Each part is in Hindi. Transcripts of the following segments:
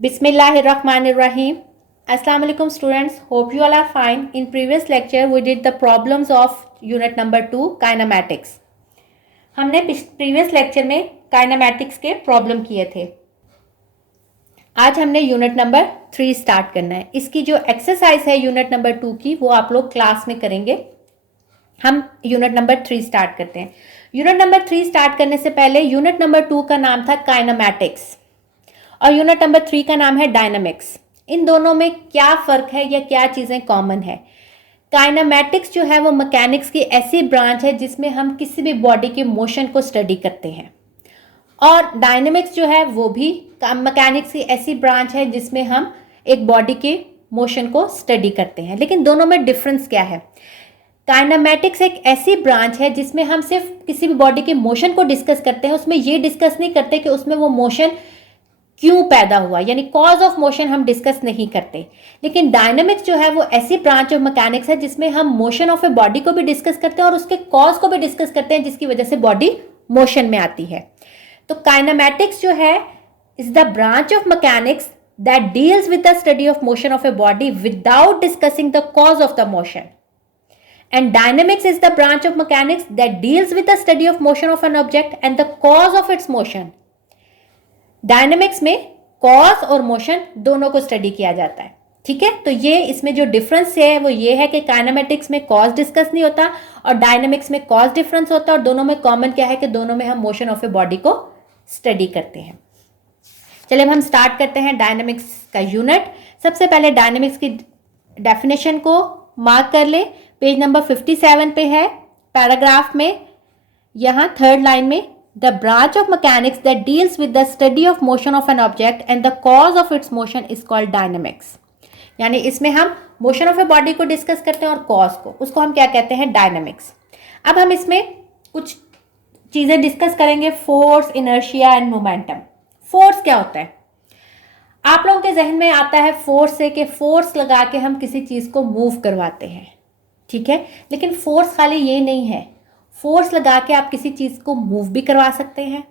Bismillahirrahmanirrahim. Assalamu alaikum students. Hope you all are fine. In previous lecture we did the problems of unit number 2 kinematics. हमने प्रीवियस लेक्चर में काइनेमैटिक्स के प्रॉब्लम किए थे. आज हमने यूनिट नंबर 3 स्टार्ट करना है. इसकी जो एक्सरसाइज है यूनिट नंबर 2 की वो आप लोग क्लास में करेंगे. हम यूनिट नंबर 3 स्टार्ट करते हैं. यूनिट नंबर 3 स्टार्ट करने से पहले यूनिट नंबर 2 का नाम था काइनेमैटिक्स और यूनिट नंबर 3 का नाम है डायनामिक्स. इन दोनों में क्या फ़र्क है या क्या चीज़ें कॉमन है? काइनेमैटिक्स जो है वो मैकेनिक्स की ऐसी ब्रांच है जिसमें हम किसी भी बॉडी के मोशन को स्टडी करते हैं, और डायनामिक्स जो है वो भी मैकेनिक्स की ऐसी ब्रांच है जिसमें हम एक बॉडी के मोशन को स्टडी करते हैं. लेकिन दोनों में डिफरेंस क्या है? काइनेमैटिक्स एक ऐसी ब्रांच है जिसमें हम सिर्फ किसी भी बॉडी के मोशन को डिस्कस करते हैं. उसमें ये डिस्कस नहीं करते कि उसमें वो मोशन क्यों पैदा हुआ, यानी कॉज ऑफ मोशन हम डिस्कस नहीं करते. लेकिन डायनामिक्स जो है वो ऐसी ब्रांच ऑफ मैकेनिक्स है जिसमें हम मोशन ऑफ ए बॉडी को भी डिस्कस करते हैं और उसके कॉज को भी डिस्कस करते हैं जिसकी वजह से बॉडी मोशन में आती है. तो काइनेमैटिक्स जो है is the branch of mechanics that deals with the study of motion of a body without discussing the cause of the motion. And dynamics is the branch of mechanics that deals with the study of motion of an object and the cause of its motion. Dynamics में कॉज और मोशन दोनों को स्टडी किया जाता है. ठीक है, तो ये इसमें जो डिफरेंस है वो ये है कि काइनेमैटिक्स में कॉज डिस्कस नहीं होता और डायनेमिक्स में कॉज डिफरेंस होता है, और दोनों में कॉमन क्या है कि दोनों में हम मोशन ऑफ ए बॉडी को स्टडी करते हैं. चलिए अब हम स्टार्ट करते हैं डायनेमिक्स का यूनिट. सबसे पहले डायनेमिक्स की डेफिनेशन को मार्क कर ले. पेज नंबर 57 पे है, पैराग्राफ में, यहाँ थर्ड लाइन में, the branch of mechanics that deals with the study of motion of an object and the cause of its motion is called dynamics. यानी इसमें हम मोशन ऑफ ए बॉडी को डिस्कस करते हैं और कॉज को, उसको हम क्या कहते हैं? डायनेमिक्स. अब हम इसमें कुछ चीज़ें डिस्कस करेंगे. Force, inertia and momentum. Force क्या होता है? आप लोगों के जहन में आता है फोर्स से कि फोर्स लगा के हम किसी चीज़ को मूव करवाते हैं. ठीक है, लेकिन फोर्स खाली ये नहीं है. फोर्स लगा के आप किसी चीज़ को मूव भी करवा सकते हैं,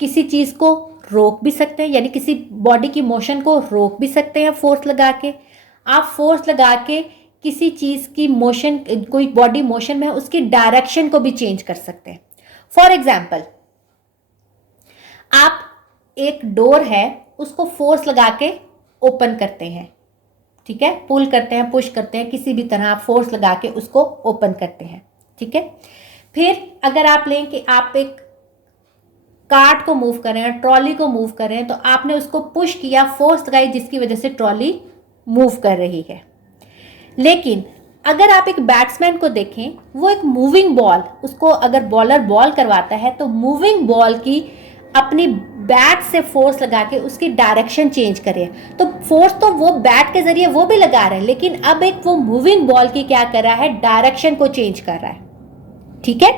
किसी चीज़ को रोक भी सकते हैं, यानी किसी बॉडी की मोशन को रोक भी सकते हैं फोर्स लगा के. आप फोर्स लगा के किसी चीज़ की मोशन, कोई बॉडी मोशन में है उसकी डायरेक्शन को भी चेंज कर सकते हैं. फॉर एग्जाम्पल, आप एक डोर है उसको फोर्स लगा के ओपन करते हैं. ठीक है, पुल करते हैं, पुश करते हैं, किसी भी तरह आप फोर्स लगा के उसको ओपन करते हैं. ठीक है, फिर अगर आप लें कि आप एक कार्ट को मूव कर रहे हैं, ट्रॉली को मूव कर रहे हैं, तो आपने उसको पुश किया, फोर्स लगाई, जिसकी वजह से ट्रॉली मूव कर रही है. लेकिन अगर आप एक बैट्समैन को देखें, वो एक मूविंग बॉल, उसको अगर बॉलर बॉल करवाता है तो मूविंग बॉल की अपनी बैट से फोर्स लगा के उसकी डायरेक्शन चेंज करे. तो फोर्स तो वो बैट के जरिए वो भी लगा रहे हैं, लेकिन अब एक वो मूविंग बॉल की क्या कर रहा है? डायरेक्शन को चेंज कर रहा है. ठीक है,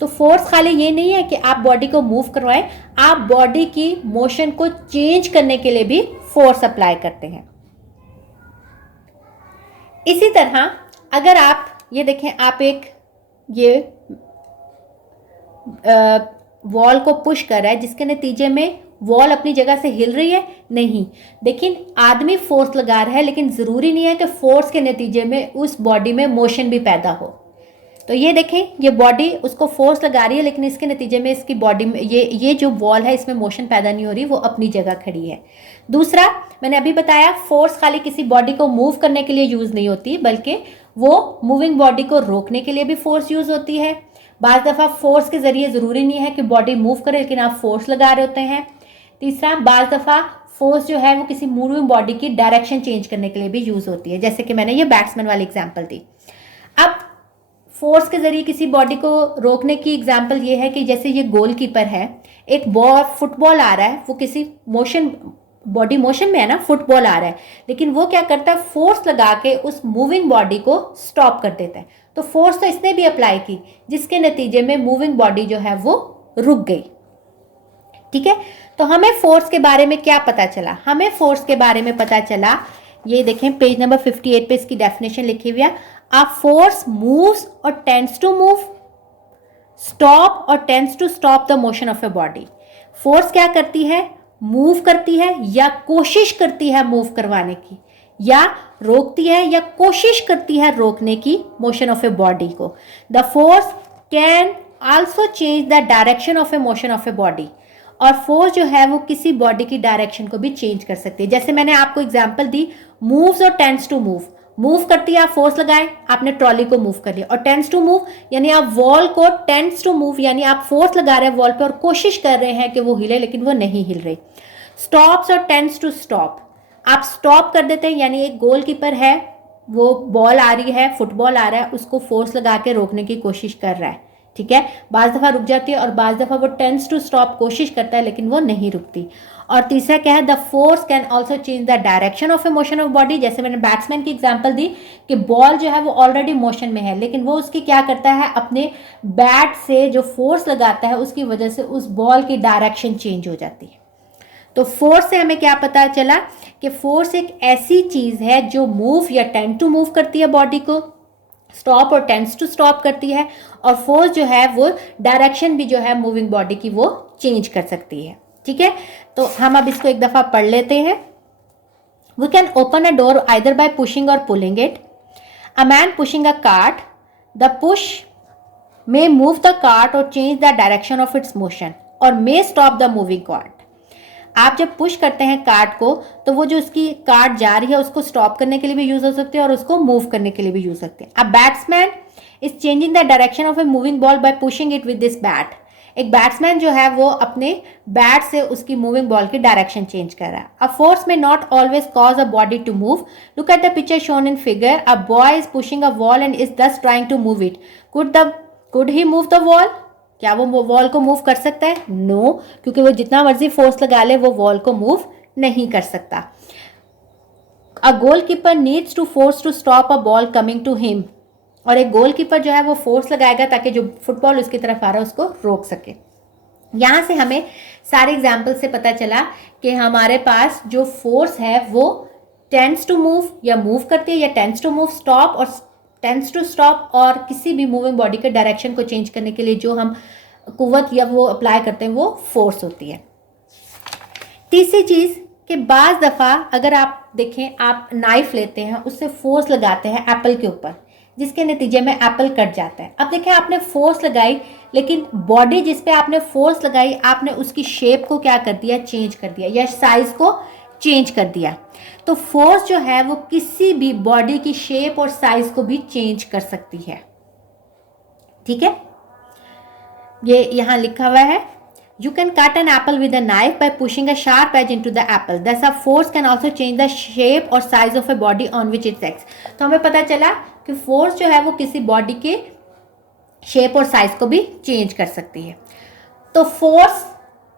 तो फोर्स खाली ये नहीं है कि आप बॉडी को मूव करवाएं, आप बॉडी की मोशन को चेंज करने के लिए भी फोर्स अप्लाई करते हैं. इसी तरह अगर आप ये देखें, आप एक ये वॉल को पुश कर रहा है जिसके नतीजे में वॉल अपनी जगह से हिल रही है नहीं, लेकिन आदमी फोर्स लगा रहा है, लेकिन ज़रूरी नहीं है कि फोर्स के नतीजे में उस बॉडी में मोशन भी पैदा हो. तो ये देखें, ये बॉडी उसको फोर्स लगा रही है, लेकिन इसके नतीजे में इसकी बॉडी में ये जो वॉल है इसमें मोशन पैदा नहीं हो रही, वो अपनी जगह खड़ी है. दूसरा, मैंने अभी बताया, फोर्स खाली किसी बॉडी को मूव करने के लिए यूज़ नहीं होती, बल्कि वो मूविंग बॉडी को रोकने के लिए भी फोर्स यूज़ होती है. बाज़ दफ़ा फोर्स के ज़रिए ज़रूरी नहीं है कि बॉडी मूव करे, लेकिन आप फोर्स लगा रहे होते हैं. तीसरा, बाज़ दफ़ा फोर्स जो है वो किसी मूविंग बॉडी की डायरेक्शन चेंज करने के लिए भी यूज़ होती है, जैसे कि मैंने ये बैट्समैन वाली एग्जांपल दी. अब फोर्स के ज़रिए किसी बॉडी को रोकने की एग्जांपल ये है कि जैसे ये गोलकीपर है, एक बॉल, फुटबॉल आ रहा है, वो किसी मोशन, बॉडी मोशन में है ना, फुटबॉल आ रहा है, लेकिन वो क्या करता है? फोर्स लगा के उस मूविंग बॉडी को स्टॉप कर देता है. तो फोर्स तो इसने भी अप्लाई की, जिसके नतीजे में मूविंग बॉडी जो है वो रुक गई. ठीक है, तो हमें फोर्स के बारे में क्या पता चला? हमें फोर्स के बारे में पता चला, ये देखें पेज नंबर 58 पे इसकी डेफिनेशन लिखी हुई है. अ फोर्स मूव्स और टेंड्स टू मूव, स्टॉप और tends to stop the motion of a body. Force क्या करती है? मूव करती है या कोशिश करती है मूव करवाने की, या रोकती है या कोशिश करती है रोकने की मोशन ऑफ ए बॉडी को। The force can also change the direction of A motion of a body. और फोर्स जो है वो किसी बॉडी की डायरेक्शन को भी चेंज कर सकती है। जैसे मैंने आपको एग्जांपल दी, मूव्स और टेंड्स टू मूव। मूव करती है, आप फोर्स लगाएं, आपने ट्रॉली को मूव कर लिया। और टेंड्स टू मूव यानी आप वॉल को, टेंड्स टू मूव यानी आप फोर्स लगा रहे हैं वॉल पे और कोशिश कर रहे हैं कि वो हिले, लेकिन वो नहीं हिल रही। स्टॉप्स और टेंड्स टू स्टॉप, आप स्टॉप कर देते हैं, यानी एक गोलकीपर है, वो बॉल आ रही है, फुटबॉल आ रहा है, उसको फोर्स लगा के रोकने की कोशिश कर रहा है, ठीक है, बाज दफा रुक जाती है और बाज दफा वो टेंड्स टू स्टॉप कोशिश करता है लेकिन वो नहीं रुकती। और तीसरा क्या है, the force can also change the direction of A motion of body. जैसे मैंने बैट्समैन की एग्जांपल दी कि बॉल जो है वो ऑलरेडी मोशन में है, लेकिन वो उसकी क्या करता है, अपने बैट से जो फोर्स लगाता है उसकी वजह से उस बॉल की डायरेक्शन चेंज हो जाती है। तो फोर्स से हमें क्या पता चला कि फोर्स एक ऐसी चीज है जो मूव या टेंड टू मूव करती है बॉडी को, स्टॉप और टेंड्स टू स्टॉप करती है, और फोर्स जो है वो डायरेक्शन भी जो है मूविंग बॉडी की वो चेंज कर सकती है, ठीक है। तो हम अब इसको एक दफा पढ़ लेते हैं। We can open a door either by pushing or pulling it. A man pushing a cart, the push may move the cart or change the direction of its motion or may stop the moving cart। आप जब पुश करते हैं कार्ट को तो वो जो उसकी कार्ट जा रही है उसको स्टॉप करने के लिए भी यूज हो सकती है और उसको मूव करने के लिए भी यूज सकते हैं। A batsman is changing the direction of a moving ball by pushing it with this bat. एक बैट्समैन जो है वो अपने बैट से उसकी मूविंग बॉल की डायरेक्शन चेंज कर रहा है। A force may not always cause a body to move. Look at the picture shown in figure. A boy is pushing a wall and is thus trying to move it. Could he move the wall? क्या वो वॉल को मूव कर सकता है? नो, क्योंकि वो जितना मर्जी फोर्स लगा ले वो वॉल को मूव नहीं कर सकता। A goalkeeper needs to force to stop a ball coming to him. और एक गोलकीपर जो है वो फोर्स लगाएगा ताकि जो फुटबॉल उसकी तरफ आ रहा है उसको रोक सके। यहां से हमें सारे एग्जाम्पल से पता चला कि हमारे पास जो फोर्स है वो टेंड्स टू मूव या मूव करती है, या टेंड्स टू मूव स्टॉप और टेंड्स टू स्टॉप, और किसी भी मूविंग बॉडी के डायरेक्शन को चेंज करने के लिए जो हम कुव्वत या वो अप्लाई करते हैं वो फोर्स होती है। तीसरी चीज कि बाज दफा अगर आप देखें, आप नाइफ लेते हैं, उससे फोर्स लगाते हैं एप्पल के ऊपर, जिसके नतीजे में एप्पल कट जाता है। अब देखें, आपने फोर्स लगाई, लेकिन बॉडी जिस पे आपने फोर्स लगाई आपने उसकी शेप को क्या कर दिया, चेंज कर दिया, या साइज को चेंज कर दिया। तो फोर्स जो है वो किसी भी बॉडी की शेप और साइज को भी चेंज कर सकती है, ठीक है। ये यहां लिखा हुआ है, you can cut an apple with a knife by pushing a sharp edge into the apple. Thus a force can also change the shape or size of a body on which it acts. तो हमें पता चला कि फोर्स जो है वो किसी बॉडी के शेप और साइज को भी चेंज कर सकती है। तो फोर्स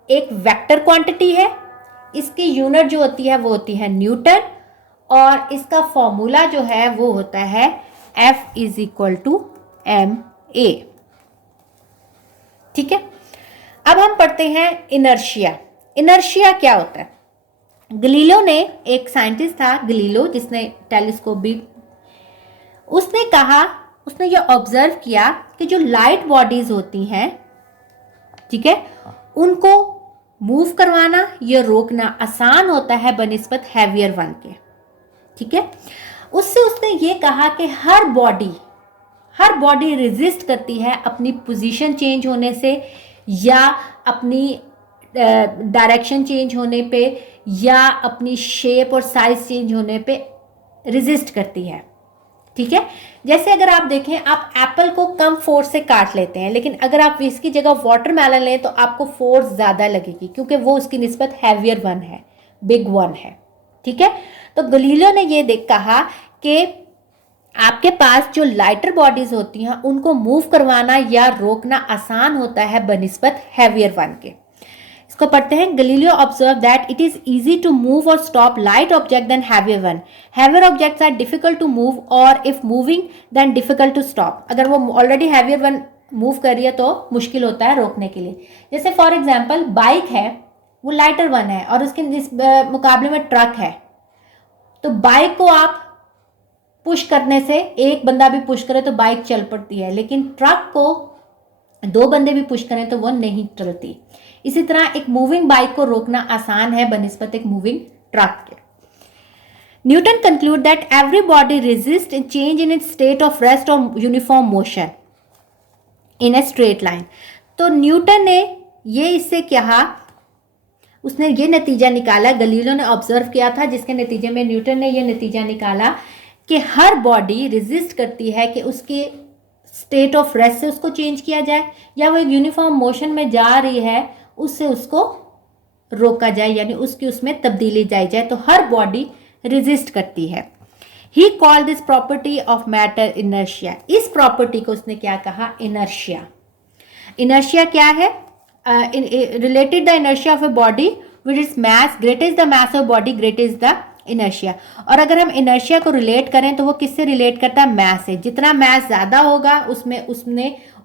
एक वेक्टर क्वांटिटी है, इसकी यूनिट जो होती है वो होती है न्यूटन, और इसका फॉर्मूला जो है वो होता है F is equal to ma, ठीक है। अब हम पढ़ते हैं इनर्शिया। इनर्शिया क्या होता है? गलीलो ने, एक साइंटिस्ट था गलीलो जिसने टेलीस्कोप भी, उसने कहा, उसने ये ऑब्जर्व किया कि जो लाइट बॉडीज होती हैं, ठीक है, उनको मूव करवाना या रोकना आसान होता है बनिस्बत हैवियर वन के, ठीक है। उससे उसने ये कहा कि हर बॉडी रेजिस्ट करती है अपनी पोजीशन चेंज होने से, या अपनी डायरेक्शन चेंज होने पे, या अपनी शेप और साइज चेंज होने पे रेजिस्ट करती है, ठीक है। जैसे अगर आप देखें, आप एप्पल को कम फोर्स से काट लेते हैं, लेकिन अगर आप इसकी जगह वाटरमेलन लें तो आपको फोर्स ज़्यादा लगेगी, क्योंकि वो उसकी निस्बत हैवियर वन है, बिग वन है, ठीक है। तो गलीलो ने ये कहा कि आपके पास जो लाइटर बॉडीज होती हैं उनको मूव करवाना या रोकना आसान होता है बनिस्बत हैवियर वन के। इसको पढ़ते हैं। Galileo observed that it is easy to move or stop light object than heavier one. Heavier objects are difficult to move or if moving then difficult to stop. अगर वो ऑलरेडी हैवियर वन मूव कर रही है तो मुश्किल होता है रोकने के लिए। जैसे फॉर एग्जाम्पल बाइक है, वो लाइटर वन है और उसके मुकाबले में ट्रक है, तो बाइक को आप पुश करने से, एक बंदा भी पुश करे तो बाइक चल पड़ती है, लेकिन ट्रक को दो बंदे भी पुश करें तो वो नहीं चलती। इसी तरह एक मूविंग बाइक को रोकना आसान है बनिस्बत एक मूविंग ट्रक के। Newton concluded that every body resist in change in its state of rest or uniform motion in a straight line. तो न्यूटन ने ये इससे कहा, उसने ये नतीजा निकाला, गलीलो ने ऑब्जर्व किया था, जिसके नतीजे में न्यूटन ने ये नतीजा निकाला कि हर बॉडी रेजिस्ट करती है कि उसके स्टेट ऑफ रेस्ट से उसको चेंज किया जाए या वो एक यूनिफॉर्म मोशन में जा रही है उससे उसको रोका जाए, यानी उसकी उसमें तब्दीली जाई जाए। तो हर बॉडी रेजिस्ट करती है। He called this property of matter inertia. इस प्रॉपर्टी को उसने क्या कहा? इनर्शिया। इनर्शिया क्या है? Related the inertia of a body which is mass, great is the mass of body, great is the inertia. और अगर हम इनर्शिया को रिलेट करें तो वो किससे रिलेट करता है? मैस से। जितना मैस ज़्यादा होगा उसमें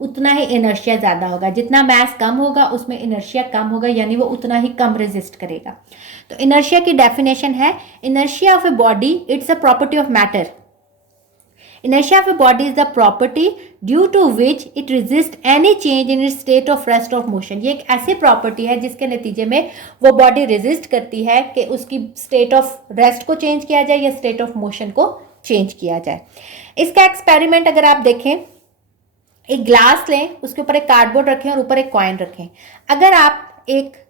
उतना ही इनर्शिया ज़्यादा होगा, जितना मैस कम होगा उसमें इनर्शिया कम होगा, यानी वो उतना ही कम रेजिस्ट करेगा। तो इनर्शिया की डेफिनेशन है, inertia of a body it's a property of matter. Inertia of a body is the property due to which it resists any change in its state of rest or motion। ये एक ऐसी प्रॉपर्टी है जिसके नतीजे में वो बॉडी रेजिस्ट करती है कि उसकी स्टेट ऑफ रेस्ट को चेंज किया जाए या स्टेट ऑफ मोशन को चेंज किया जाए। इसका एक्सपेरिमेंट अगर आप देखें, एक ग्लास लें, उसके ऊपर एक कार्डबोर्ड रखें और ऊपर एक कॉइन रखें। अगर आप एक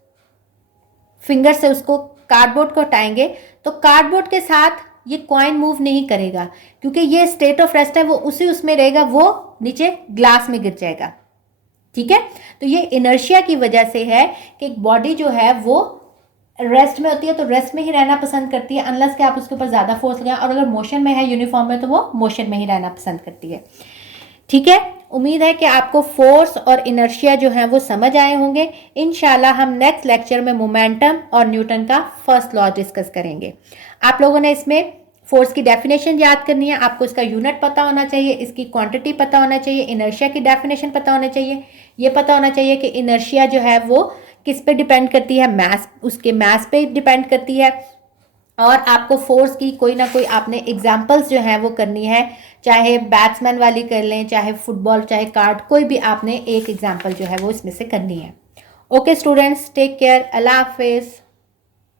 फिंगर से उसको कार्डबोर्ड को हटाएंगे तो कार्डबोर्ड के साथ ये कॉइन मूव नहीं करेगा, क्योंकि ये स्टेट ऑफ रेस्ट है, वो उसी उसमें रहेगा, वो नीचे ग्लास में गिर जाएगा। ठीक है, तो ये इनर्शिया की वजह से है कि एक बॉडी जो है वो रेस्ट में होती है तो रेस्ट में ही रहना पसंद करती है, अनलेस कि आप उसके ऊपर ज़्यादा फोर्स लगाएं, और अगर मोशन में है यूनिफॉर्म में तो वो मोशन में ही रहना पसंद करती है। ठीक है, उम्मीद है कि आपको फोर्स और इनर्शिया जो है वो समझ आए होंगे। इंशाल्लाह हम नेक्स्ट लेक्चर में मोमेंटम और न्यूटन का फर्स्ट लॉ डिस्कस करेंगे। आप लोगों ने इसमें फोर्स की डेफिनेशन याद करनी है, आपको इसका यूनिट पता होना चाहिए, इसकी क्वांटिटी पता होना चाहिए, इनर्शिया की डेफिनेशन पता होना चाहिए, ये पता होना चाहिए कि इनर्शिया जो है वो किस पे डिपेंड करती है, मैस, उसके मैस पे डिपेंड करती है। और आपको फोर्स की कोई ना कोई आपने एग्जाम्पल्स जो है वो करनी है, चाहे बैट्समैन वाली कर लें, चाहे फुटबॉल, चाहे कार्ड, कोई भी आपने एक एग्जाम्पल जो है वो इसमें से करनी है। ओके स्टूडेंट्स, टेक केयर, अल्लाह हाफिज़।